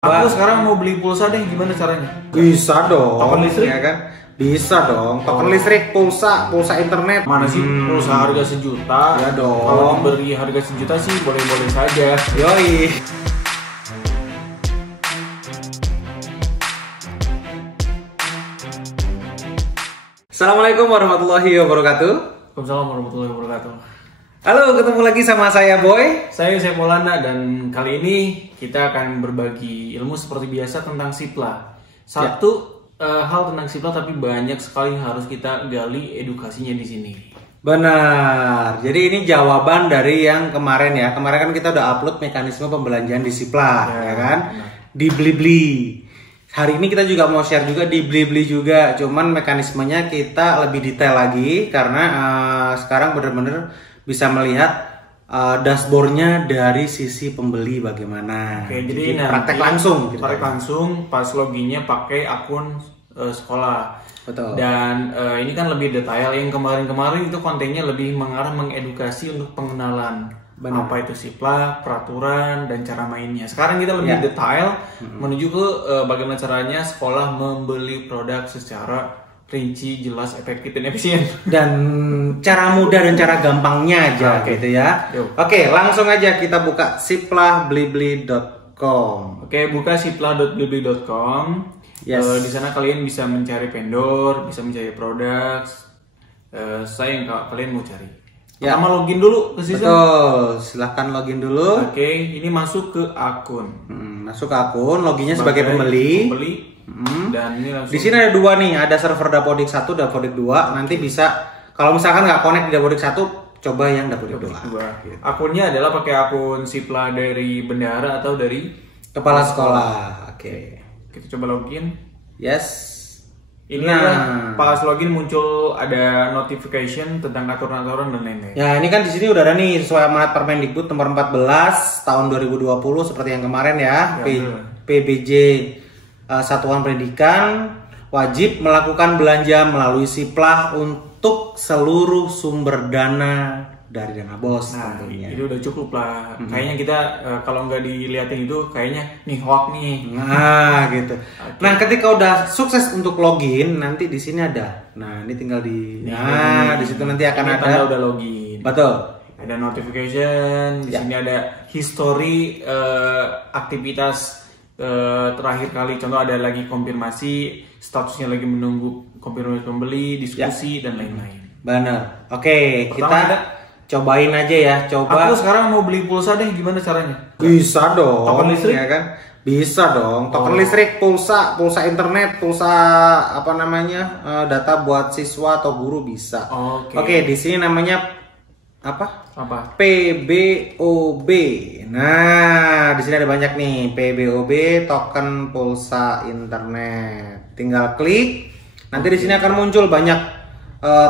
Aku sekarang mau beli pulsa deh, gimana caranya? Bisa dong. Token listrik? Ya kan? Bisa dong. Token listrik, pulsa internet. Mana sih pulsa harga sejuta? Ya dong. Kalau beri harga sejuta sih boleh-boleh saja. Yoi. Assalamualaikum warahmatullahi wabarakatuh. Waalaikumsalam warahmatullahi wabarakatuh. Halo, ketemu lagi sama saya Boy. Saya Maulana dan kali ini kita akan berbagi ilmu seperti biasa tentang Sipla. Satu hal tentang Sipla, tapi banyak sekali yang harus kita gali edukasinya di sini. Benar. Jadi ini jawaban dari yang kemarin ya. Kemarin kan kita udah upload mekanisme pembelanjaan di Sipla, ya kan? Di Blibli. Hari ini kita juga mau share juga di Blibli juga. Cuman mekanismenya kita lebih detail lagi karena sekarang bener-bener bisa melihat dashboardnya dari sisi pembeli bagaimana. Oke, jadi praktek langsung. Praktek langsung pas loginnya pakai akun sekolah. Betul. Dan ini kan lebih detail. Yang kemarin-kemarin itu kontennya lebih mengarah mengedukasi untuk pengenalan. Apa itu Sipla, peraturan, dan cara mainnya. Sekarang kita lebih detail menuju ke bagaimana caranya sekolah membeli produk secara rinci, jelas, efektif, dan efisien. Dan cara mudah dan cara gampangnya aja gitu ya. Oke, langsung aja kita buka siplablibli.com. Oke, buka sipla.blibli.com. Yes. Di sana kalian bisa mencari vendor, bisa mencari produk. Saya yang kalian mau cari. Pertama login dulu ke sistem. Betul, silahkan login dulu. Oke, ini masuk ke akun. Masuk ke akun, loginnya sebagai pembeli. Dan ini langsung. Di sini ada dua nih, ada server Dapodik 1, Dapodik 2. Nanti bisa, kalau misalkan nggak connect di Dapodik 1, coba yang Dapodik 2. Akunnya adalah pakai akun Sipla dari bendahara atau dari kepala sekolah. Oke. Kita coba login. Yes. Ini pas login muncul ada notification tentang aturan-aturan dan lain-lain. Ya, ini kan di sini udah ada nih sesuai amanat Permendikbud nomor 14 tahun 2020 seperti yang kemarin ya. PBJ Satuan Pendidikan wajib melakukan belanja melalui Sipla untuk seluruh sumber dana dari dana bos tentunya. Itu udah cukup lah. Kayaknya kita kalau nggak dilihatin itu kayaknya nih hoax nih. Nah, gitu. Nah, ketika udah sukses untuk login, nanti di sini ada. Nah, ini tinggal di di situ nanti akan ada tanda udah login. Betul. Ada notification, di sini ada history aktivitas terakhir kali, contoh ada lagi konfirmasi, statusnya lagi menunggu konfirmasi pembeli, diskusi dan lain-lain. Benar. Oke, kita cobain aja ya. Coba. Aku sekarang mau beli pulsa deh, gimana caranya? Bisa dong. Token listrik? Ya kan? Bisa dong. Token listrik, pulsa internet, pulsa apa namanya? Data buat siswa atau guru bisa. Oke, di sini namanya apa? PBOB. Nah, di sini ada banyak nih. PBOB, token pulsa internet. Tinggal klik. Nanti di sini akan muncul banyak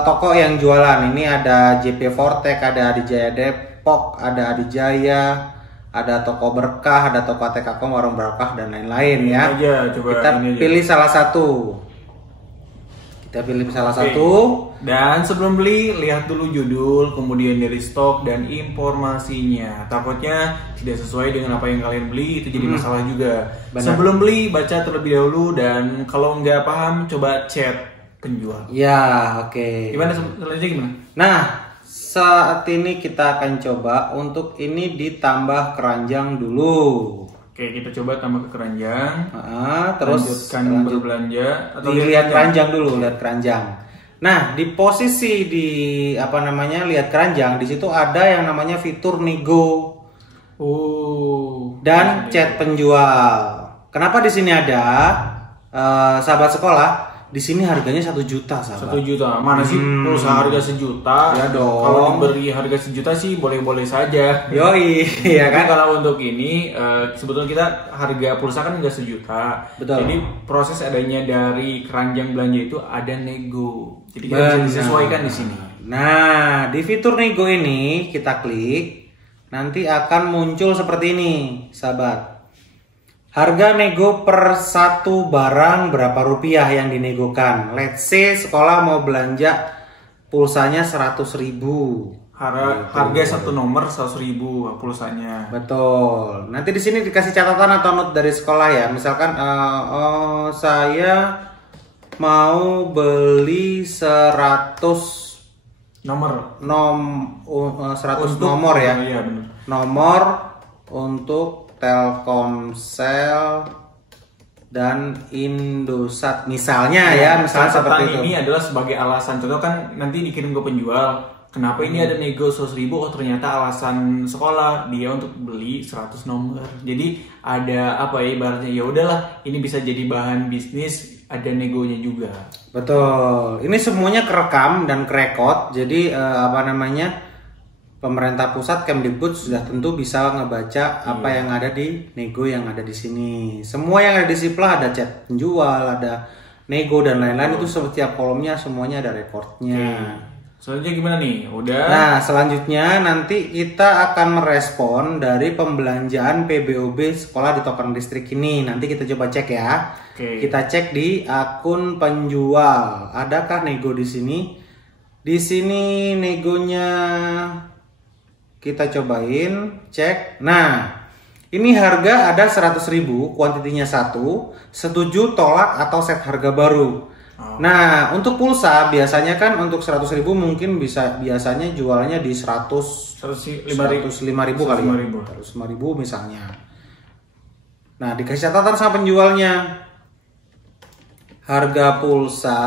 toko yang jualan. Ini ada JP Fortek, ada Adijaya Depok, ada Adijaya, ada toko Berkah, ada toko ATK.com, warung Berkah dan lain-lain ya. Kita pilih salah satu. Dan sebelum beli, lihat dulu judul, kemudian dari stok dan informasinya. Takutnya tidak sesuai dengan apa yang kalian beli, itu jadi masalah juga. Sebelum beli, baca terlebih dahulu, dan kalau nggak paham, coba chat penjual. Ya, oke. Gimana selanjutnya gimana? Nah, saat ini kita akan coba untuk ini ditambah keranjang dulu. Oke, kita coba tambah ke keranjang. Terus lanjutkan berbelanja atau lihat keranjang dulu, lihat keranjang. Nah, di posisi di apa namanya lihat keranjang, di situ ada yang namanya fitur nego. Dan chat penjual. Kenapa di sini ada sahabat sekolah? Di sini harganya 1 juta, sahabat. 1 juta. Mana sih pulsa harga sejuta? Ya dong. Kalau diberi harga sejuta sih boleh-boleh saja. Yoi, ya kan? Kalau untuk ini sebetulnya kita harga pulsa kan nggak sejuta. Betul. Jadi proses adanya dari keranjang belanja itu ada nego. Jadi kita bisa disesuaikan di sini. Nah, di fitur nego ini kita klik, nanti akan muncul seperti ini, sahabat. Harga nego per satu barang berapa rupiah yang dinegokan. Let's say sekolah mau belanja pulsanya 100.000. Harga satu nomor 100.000 pulsanya. Betul. Nanti di sini dikasih catatan atau note dari sekolah ya. Misalkan saya mau beli 100 nomor. 100 nomor ya. Iya, benar. Nomor untuk Telkomsel dan Indosat misalnya misalnya seperti itu. Ini adalah sebagai alasan, contoh kan nanti dikirim ke penjual, kenapa ini ada nego 100.000, oh ternyata alasan sekolah dia untuk beli 100 nomor. Jadi ada apa ya, ibaratnya ya udahlah, ini bisa jadi bahan bisnis, ada negonya juga. Betul. Ini semuanya kerekam dan kerekod. Jadi pemerintah pusat Kemdikbud sudah tentu bisa ngebaca apa yang ada di nego yang ada di sini. Semua yang ada di Sipla ada chat penjual, ada nego dan lain-lain, itu setiap kolomnya semuanya ada rekornya. Selanjutnya gimana nih? Udah. Nah, selanjutnya nanti kita akan merespon dari pembelanjaan PBOB sekolah di token listrik ini. Nanti kita coba cek ya. Kita cek di akun penjual. Adakah nego di sini? Di sini negonya kita cobain cek. Nah, ini harga ada 100.000, kuantitinya 1, setuju tolak atau set harga baru. Nah, untuk pulsa biasanya kan untuk 100.000 mungkin biasanya jualnya di 105.000 kali ya. 105.000 misalnya. Nah, dikasih catatan sama penjualnya. Harga pulsa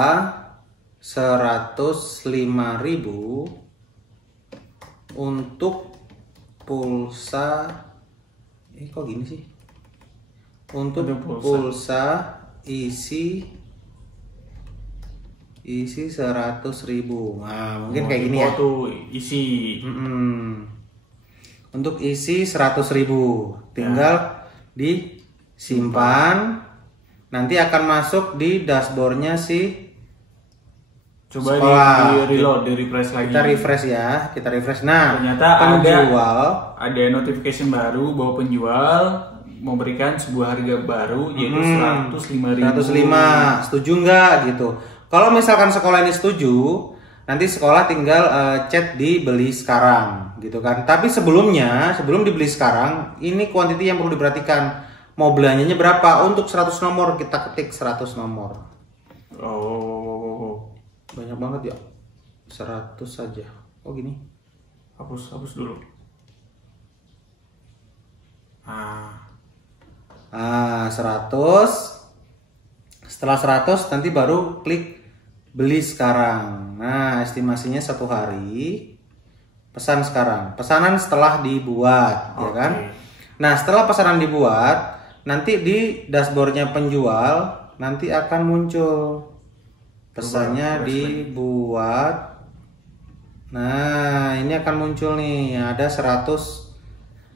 105.000 untuk pulsa kok gini sih? Untuk pulsa isi 100.000. Nah, mungkin kayak gini ya. Tuh isi. Untuk isi 100.000 tinggal disimpan. Nanti akan masuk di dashboardnya si coba sekolah. di reload, di refresh lagi. Kita refresh. Nah, ternyata penjual ada notification baru bahwa penjual memberikan sebuah harga baru yaitu 105.000. Setuju nggak gitu? Kalau misalkan sekolah ini setuju, nanti sekolah tinggal chat di beli sekarang gitu kan. Tapi sebelum dibeli sekarang, ini kuantiti yang perlu diperhatikan. Mau belanjanya berapa? Untuk 100 nomor kita ketik 100 nomor. Banyak banget ya. 100 saja. Oh gini. Hapus dulu. 100. Setelah 100 nanti baru klik beli sekarang. Nah, estimasinya 1 hari. Pesan sekarang. Pesanan setelah dibuat, ya kan? Nah, setelah pesanan dibuat, nanti di dashboardnya penjual nanti akan muncul pesannya dibuat. Nah, ini akan muncul nih, ada 100.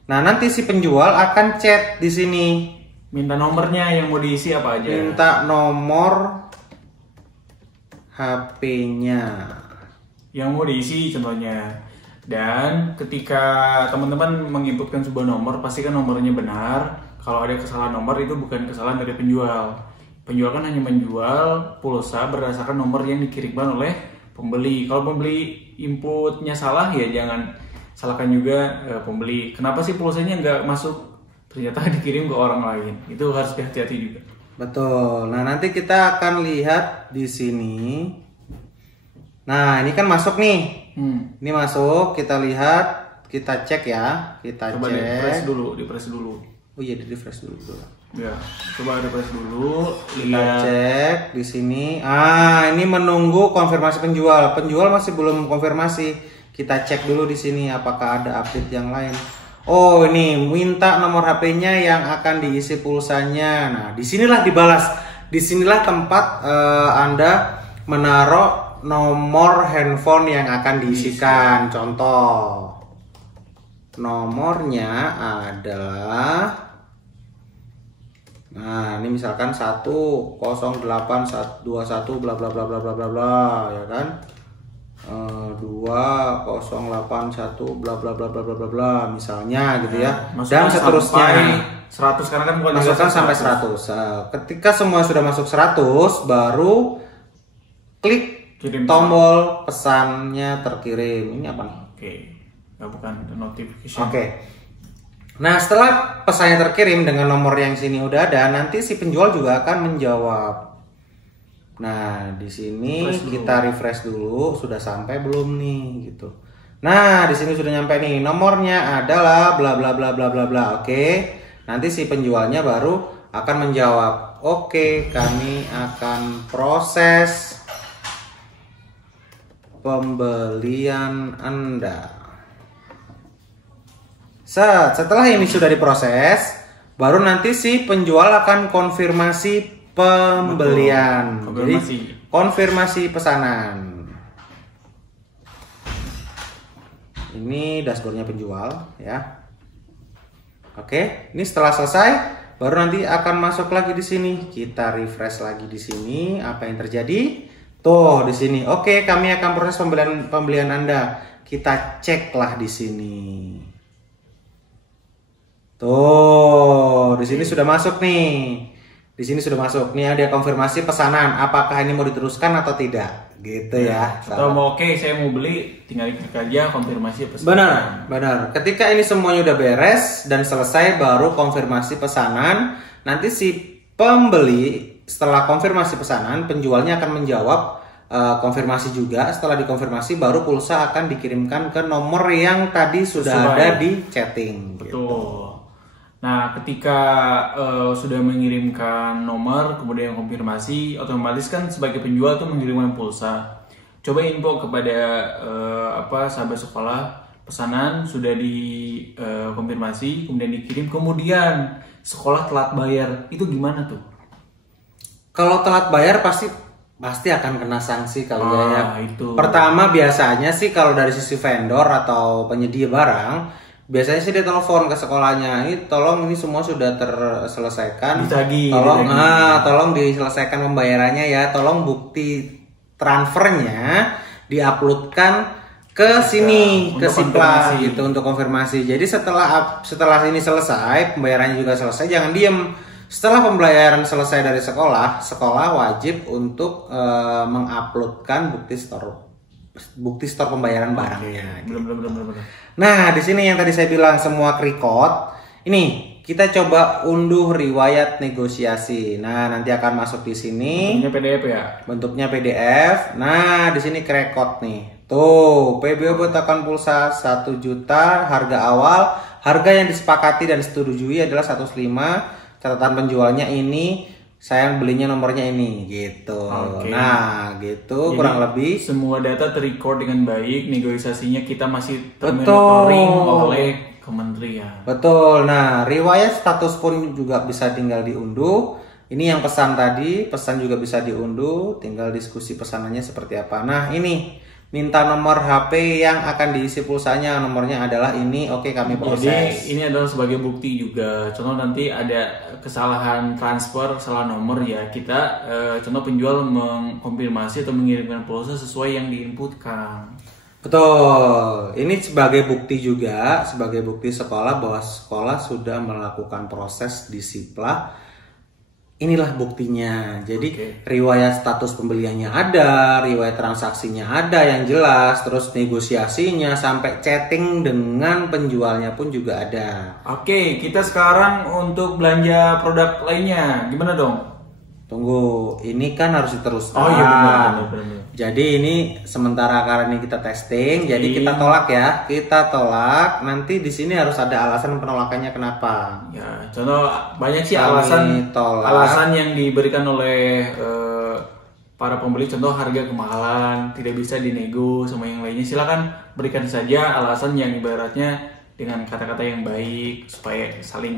Nah, nanti si penjual akan chat di sini. Minta nomornya yang mau diisi apa aja. Minta nomor HP-nya. Yang mau diisi contohnya. Dan ketika teman-teman menginputkan sebuah nomor, pastikan nomornya benar. Kalau ada kesalahan nomor itu bukan kesalahan dari penjual. Penjual kan hanya menjual pulsa berdasarkan nomor yang dikirimkan oleh pembeli. Kalau pembeli inputnya salah ya jangan salahkan juga pembeli. Kenapa sih pulsanya nggak masuk? Ternyata dikirim ke orang lain. Itu harus hati-hati juga. Betul. Nah, nanti kita akan lihat di sini. Nah, ini kan masuk nih. Ini masuk, kita lihat, kita cek ya. Kita coba cek. di press dulu. Oh iya, di refresh dulu. Ya, coba refresh dulu. Kita cek di sini. Ini menunggu konfirmasi penjual. Penjual masih belum konfirmasi. Kita cek dulu di sini apakah ada update yang lain. Oh, ini minta nomor HP-nya yang akan diisi pulsanya. Nah, disinilah dibalas. Disinilah tempat Anda menaruh nomor handphone yang akan diisikan. Contoh, nomornya adalah, nah ini misalkan 10821 bla bla bla bla bla bla bla, ya kan, 2081 bla bla bla bla bla bla bla misalnya gitu ya. Dan seterusnya 100 karena kan masukkan sampai 100. Ketika semua sudah masuk 100 baru klik tombol pesannya terkirim. Ini apa nih? Oke. Nah, bukan notification. Oke. Nah, setelah pesannya terkirim dengan nomor yang sini udah ada, nanti si penjual juga akan menjawab. Nah, di sini kita refresh dulu, sudah sampai belum nih gitu. Nah, di sini sudah nyampe nih, nomornya adalah bla bla bla bla bla bla. Oke. Nanti si penjualnya baru akan menjawab, "Oke, kami akan proses pembelian Anda." Setelah ini sudah diproses, baru nanti si penjual akan konfirmasi pembelian. Jadi konfirmasi pesanan. Ini dashboardnya penjual ya. Oke, ini setelah selesai, baru nanti akan masuk lagi di sini. Kita refresh lagi di sini. Apa yang terjadi? Tuh di sini. Oke, kami akan proses pembelian Anda. Kita ceklah di sini. Tuh, di sini sudah masuk nih. Di sini sudah masuk. Nih ada konfirmasi pesanan. Apakah ini mau diteruskan atau tidak? Gitu ya. Atau mau saya mau beli, tinggal klik aja konfirmasi pesanan. Benar, benar. Ketika ini semuanya udah beres dan selesai, baru konfirmasi pesanan. Nanti si pembeli setelah konfirmasi pesanan, penjualnya akan menjawab konfirmasi juga. Setelah dikonfirmasi, baru pulsa akan dikirimkan ke nomor yang tadi sudah ada di chatting. Betul. Gitu. Nah, ketika sudah mengirimkan nomor, kemudian konfirmasi, otomatis kan sebagai penjual tuh mengirimkan pulsa. Coba info kepada sahabat sekolah, pesanan sudah dikonfirmasi, kemudian dikirim, kemudian sekolah telat bayar, itu gimana tuh? Kalau telat bayar pasti akan kena sanksi kalau ya. Itu. Pertama biasanya sih kalau dari sisi vendor atau penyedia barang, biasanya sih dia telepon ke sekolahnya, tolong ini semua sudah terselesaikan, tolong diselesaikan pembayarannya ya, tolong bukti transfernya diuploadkan ke sini ke Sipla gitu untuk konfirmasi. Jadi setelah ini selesai, pembayarannya juga selesai, jangan diem. Setelah pembayaran selesai dari sekolah wajib untuk menguploadkan bukti store pembayaran barangnya. Benar. Nah, di sini yang tadi saya bilang semua record. Ini kita coba unduh riwayat negosiasi. Nah, nanti akan masuk di sini. Bentuknya PDF ya? Bentuknya PDF. Nah, di sini record nih. Tuh, PBO betakan pulsa 1 juta, harga awal, harga yang disepakati dan disetujui adalah 105. Catatan penjualnya ini, saya belinya nomornya ini gitu. Nah, gitu. Jadi, kurang lebih semua data terrecord dengan baik, negosiasinya kita masih termonitoring oleh kementerian. Betul. Nah, riwayat status pun juga bisa tinggal diunduh. Ini yang pesan tadi, pesan juga bisa diunduh, tinggal diskusi pesanannya seperti apa. Nah, ini minta nomor HP yang akan diisi pulsanya, nomornya adalah ini. Oke, kami proses. Jadi ini adalah sebagai bukti juga. Contoh nanti ada kesalahan transfer, salah nomor ya, kita contoh penjual mengkonfirmasi atau mengirimkan pulsa sesuai yang diinputkan. Betul. Ini sebagai bukti juga, sebagai bukti sekolah bahwa sekolah sudah melakukan proses di Sipla. Inilah buktinya. Jadi riwayat status pembeliannya ada, riwayat transaksinya ada yang jelas, terus negosiasinya sampai chatting dengan penjualnya pun juga ada. Oke, kita sekarang untuk belanja produk lainnya, gimana dong? Tunggu, ini kan harus diteruskan. Oh iya benar. Jadi ini sementara karena ini kita testing, jadi kita tolak ya. Kita tolak. Nanti di sini harus ada alasan penolakannya kenapa. Ya, contoh banyak sih alasan yang diberikan oleh para pembeli. Contoh harga kemahalan, tidak bisa dinego sama yang lainnya. Silakan berikan saja alasan yang ibaratnya dengan kata-kata yang baik supaya saling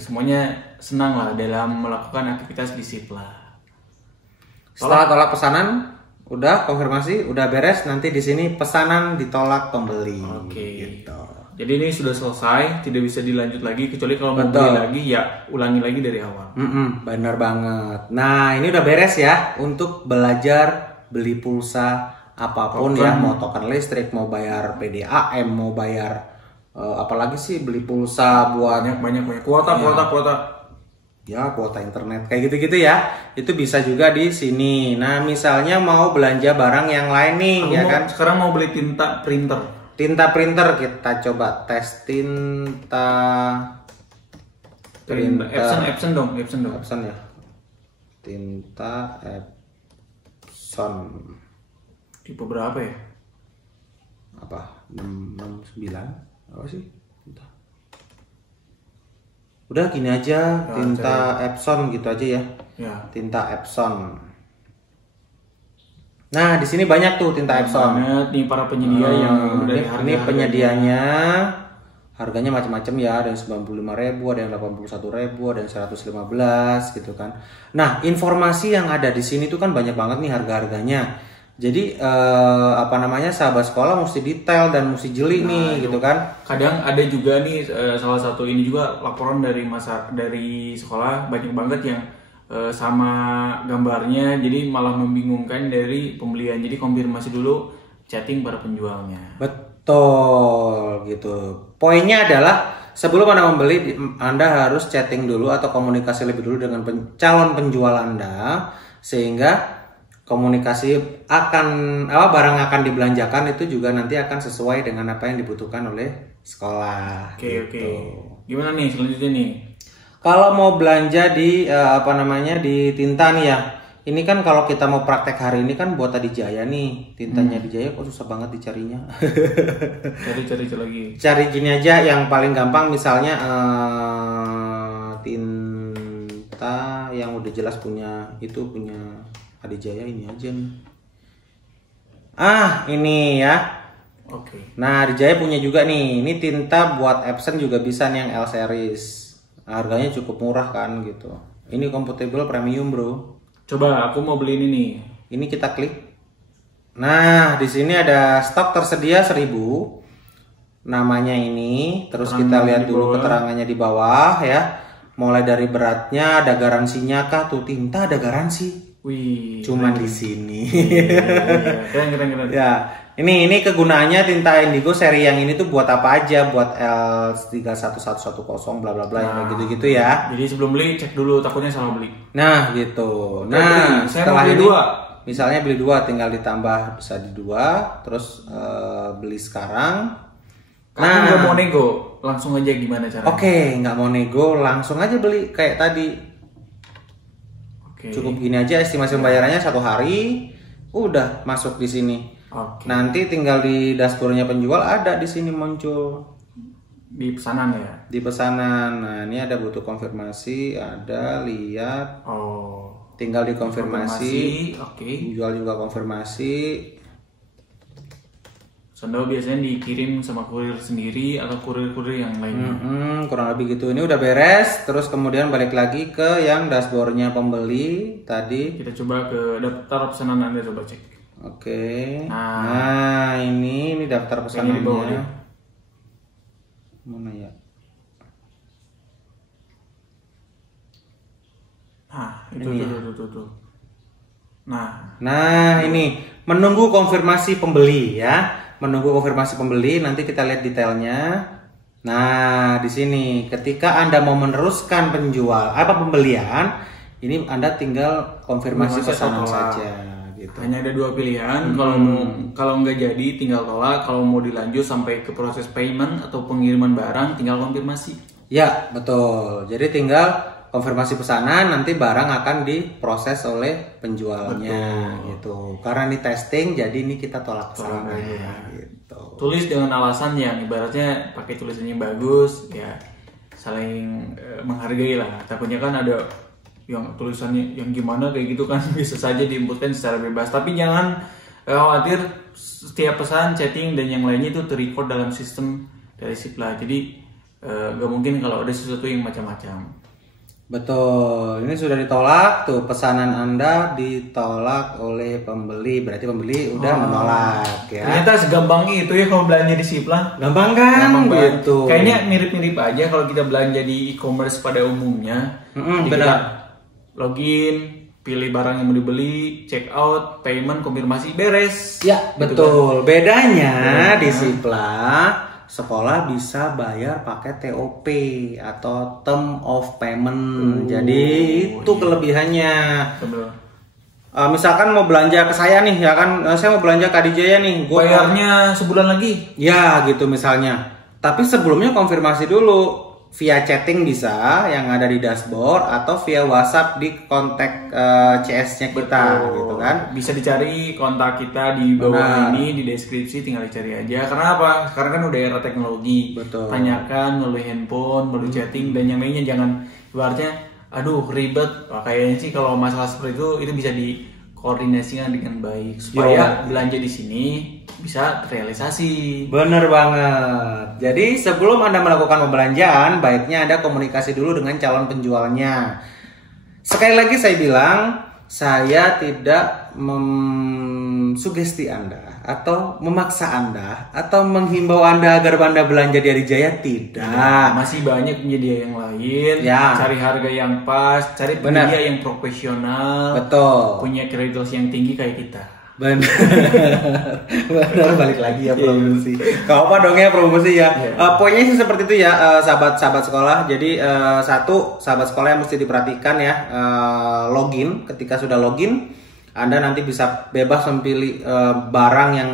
semuanya senang lah dalam melakukan aktivitas di Sipla. Setelah tolak pesanan, udah konfirmasi, udah beres, nanti di sini pesanan ditolak pembeli. Gitu. Jadi ini sudah selesai, tidak bisa dilanjut lagi kecuali kalau mau beli lagi ya ulangi lagi dari awal. Bener banget. Nah, ini udah beres ya untuk belajar beli pulsa apapun ya, mau token listrik, mau bayar PDAM, mau bayar apalagi sih beli pulsa buat banyak kuota. ya kuota internet kayak gitu-gitu ya, itu bisa juga di sini. Nah misalnya mau belanja barang yang lain nih, kan? Sekarang mau beli tinta printer. Tinta printer kita coba tes tinta printer. Epson dong. Epson ya. Tinta Epson. Tipe berapa ya? Apa? 69? Apa sih? Udah gini aja, tinta Epson gitu aja ya. Tinta Epson. Nah, di sini banyak tuh tinta Epson. Banyak nih para penyedia yang udah ini penyedianya. Harganya macam-macam ya, ada yang 95.000, ada yang 81.000, ada yang 115 gitu kan. Nah, informasi yang ada di sini tuh kan banyak banget nih harga-harganya. Jadi sahabat sekolah mesti detail dan mesti jeli nih gitu kan. Kadang ada juga nih salah satu ini juga laporan dari sekolah banyak banget yang sama gambarnya, jadi malah membingungkan dari pembelian. Jadi konfirmasi dulu, chatting para penjualnya. Betul gitu. Poinnya adalah sebelum Anda membeli, Anda harus chatting dulu atau komunikasi lebih dulu dengan calon penjual Anda, sehingga komunikasi barang akan dibelanjakan itu juga nanti akan sesuai dengan apa yang dibutuhkan oleh sekolah. Oke. Gimana nih selanjutnya nih? Kalau mau belanja di di tinta nih ya. Ini kan kalau kita mau praktek hari ini kan buat tadi Jaya nih. Tintanya di Jaya kok susah banget dicarinya. Cari lagi. Cari gini aja yang paling gampang, misalnya tinta yang udah jelas punya Adijaya ini aja nih. Ini ya. Oke. Nah, Adijaya punya juga nih. Ini tinta buat Epson juga bisa nih yang L series. Harganya cukup murah kan gitu. Ini compatible premium, Bro. Coba aku mau beli ini nih. Ini kita klik. Nah, di sini ada stok tersedia 1000. Namanya ini, terus kita lihat dulu keterangannya di bawah ya. Mulai dari beratnya, ada garansinya kah? Tuh tinta ada garansi. Wih, cuman di sini. Keren. Ya, ini kegunaannya tinta indigo seri yang ini tuh buat apa aja? Buat L31110 bla bla bla yang kayak gitu-gitu ya. Jadi sebelum beli cek dulu, takutnya salah beli. Nah, gitu. Nah, setelah beli 2. Misalnya beli 2, tinggal ditambah bisa di 2, terus beli sekarang. Kamu nggak mau nego, langsung aja gimana caranya? Oke, nggak mau nego, langsung aja beli kayak tadi. Cukup gini aja, estimasi pembayarannya 1 hari, udah masuk di sini. Nanti tinggal di dashboardnya penjual ada di sini muncul. Di pesanan ya? Di pesanan. Nah, ini ada butuh konfirmasi, ada lihat. Tinggal dikonfirmasi. Penjual juga konfirmasi. Sandal biasanya dikirim sama kurir sendiri atau kurir-kurir yang lainnya. Kurang lebih gitu. Ini udah beres. Terus kemudian balik lagi ke yang dashboardnya pembeli tadi. Kita coba ke daftar pesanan Anda, coba cek. Oke. Nah, ini daftar pesanannya. Mana ya? Itu. Nah, ini menunggu konfirmasi pembeli ya. Menunggu konfirmasi pembeli, nanti kita lihat detailnya. Nah, di sini ketika Anda mau meneruskan pembelian, ini Anda tinggal konfirmasi pesanan saja gitu. Hanya ada 2 pilihan. Kalau nggak jadi tinggal tolak, kalau mau dilanjut sampai ke proses payment atau pengiriman barang tinggal konfirmasi. Ya, betul. Jadi tinggal konfirmasi pesanan, nanti barang akan diproses oleh penjualnya. Gitu. Karena ini testing, jadi ini kita tolak pesanan gitu. Tulis dengan alasan yang ibaratnya pakai tulisannya bagus, ya saling menghargai lah. Takutnya kan ada yang tulisannya yang gimana kayak gitu kan bisa saja diinputkan secara bebas. Tapi jangan khawatir, setiap pesan, chatting dan yang lainnya itu terrecord dalam sistem dari Sipla. Jadi gak mungkin kalau ada sesuatu yang macam-macam. Betul, ini sudah ditolak tuh, pesanan Anda ditolak oleh pembeli, berarti pembeli udah menolak ya. Ternyata segampang itu ya kalau belanja di Sipla. Gampang kan? Gitu. Kayaknya mirip-mirip aja kalau kita belanja di e-commerce pada umumnya. Benar. Login, pilih barang yang mau dibeli, check out, payment, konfirmasi, beres. Ya, betul. Kan? Bedanya di Sipla sekolah bisa bayar pakai TOP atau Term of Payment. Jadi itu kelebihannya. Misalkan mau belanja ke saya nih, ya kan, saya mau belanja ke Adijaya nih, bayarnya sebulan lagi. Ya gitu misalnya. Tapi sebelumnya konfirmasi dulu via chatting bisa yang ada di dashboard atau via WhatsApp di kontak CS-nya kita. Betul. Gitu kan. Bisa dicari kontak kita di bawah ini di deskripsi, tinggal dicari aja. Karena apa? Sekarang kan udah era teknologi. Betul. Tanyakan melalui handphone, melalui chatting dan yang lainnya, jangan ibaratnya aduh ribet. Kayaknya sih kalau masalah seperti itu bisa dikoordinasikan dengan baik supaya belanja di sini bisa terrealisasi. Bener banget. Jadi sebelum Anda melakukan pembelanjaan, baiknya Anda komunikasi dulu dengan calon penjualnya. Sekali lagi saya bilang, saya tidak sugesti Anda atau memaksa Anda atau menghimbau Anda agar Anda belanja di Adijaya, tidak. Masih banyak penyedia yang lain. Cari harga yang pas, cari penyedia yang profesional. Betul. Punya kredibilitas yang tinggi kayak kita. Benar, balik lagi ya promosi. Gak apa dong ya promosi ya. Poinnya sih seperti itu ya, sahabat-sahabat sekolah. Jadi satu, sahabat sekolah yang mesti diperhatikan ya, login. Ketika sudah login, Anda nanti bisa bebas memilih barang yang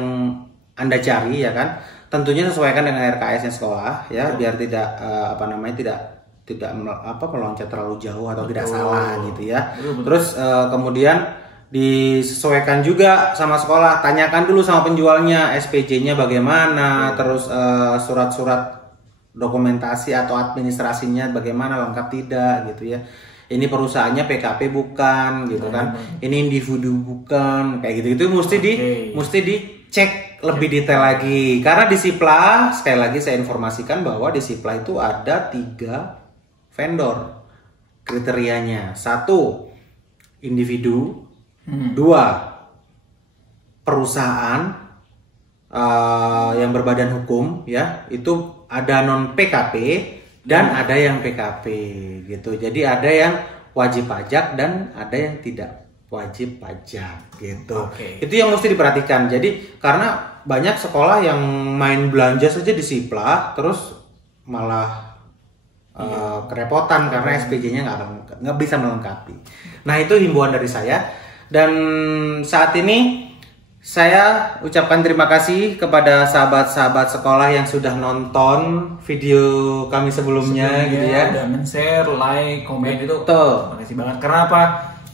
Anda cari, ya kan. Tentunya sesuaikan dengan RKS-nya sekolah ya, biar tidak tidak meloncat terlalu jauh atau tidak salah gitu ya. Terus kemudian disesuaikan juga sama sekolah, tanyakan dulu sama penjualnya SPJ-nya bagaimana, terus surat-surat dokumentasi atau administrasinya bagaimana, lengkap tidak gitu ya. Ini perusahaannya PKP bukan gitu kan, ini individu bukan, kayak gitu mesti dicek lebih detail lagi. Karena di Sipla, sekali lagi saya informasikan bahwa di Sipla itu ada 3 vendor kriterianya. 1 individu, 2 perusahaan yang berbadan hukum ya, itu ada non PKP dan ada yang PKP gitu. Jadi ada yang wajib pajak dan ada yang tidak wajib pajak gitu. Itu yang mesti diperhatikan. Jadi karena banyak sekolah yang main belanja saja di Sipla terus malah kerepotan karena SPJ-nya nggak bisa melengkapi. Nah itu himbauan dari saya. Dan saat ini saya ucapkan terima kasih kepada sahabat-sahabat sekolah yang sudah nonton video kami sebelumnya gitu ya. Dan share, like, komen itu. Terima kasih banget. Kenapa?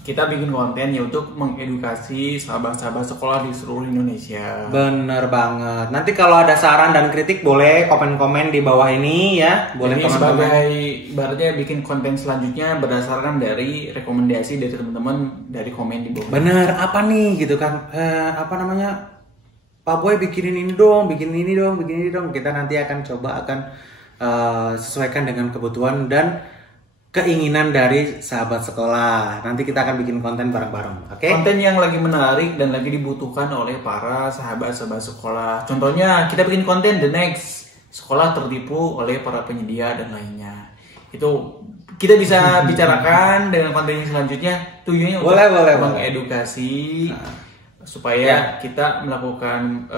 Kita bikin konten ya untuk mengedukasi sahabat-sahabat sekolah di seluruh Indonesia. Bener banget. Nanti kalau ada saran dan kritik boleh komen-komen di bawah ini ya. Boleh komen-komen. Sebagai ibaratnya bikin konten selanjutnya berdasarkan dari rekomendasi dari teman-teman dari komen di bawah. Bener, apa nih gitu kan? Pak Boy bikinin ini dong, bikin ini dong. Kita nanti akan coba sesuaikan dengan kebutuhan dan keinginan dari sahabat sekolah. Nanti kita akan bikin konten bareng-bareng, oke? Konten yang lagi menarik dan lagi dibutuhkan oleh para sahabat-sahabat sekolah. Contohnya kita bikin konten the next sekolah tertipu oleh para penyedia dan lainnya. Itu kita bisa bicarakan dengan konten yang selanjutnya. Tujuannya untuk mengedukasi supaya kita melakukan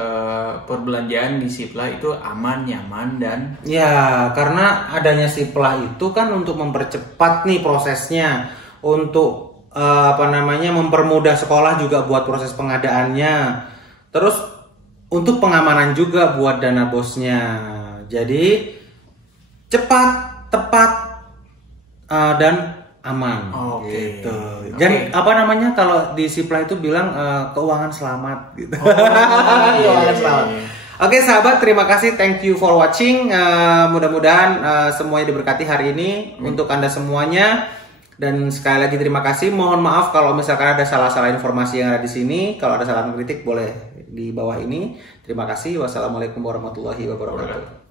perbelanjaan di Sipla itu aman, nyaman dan ya, karena adanya Sipla itu kan untuk mempercepat nih prosesnya, untuk mempermudah sekolah juga buat proses pengadaannya, terus untuk pengamanan juga buat dana bosnya. Jadi cepat, tepat dan aman gitu. Dan kalau di Sipla itu bilang keuangan selamat gitu. Keuangan selamat. Oke sahabat, terima kasih, thank you for watching. Mudah-mudahan semuanya diberkati hari ini untuk Anda semuanya. Dan sekali lagi terima kasih. Mohon maaf kalau misalkan ada salah-salah informasi yang ada di sini. Kalau ada saran kritik boleh di bawah ini. Terima kasih. Wassalamualaikum warahmatullahi wabarakatuh.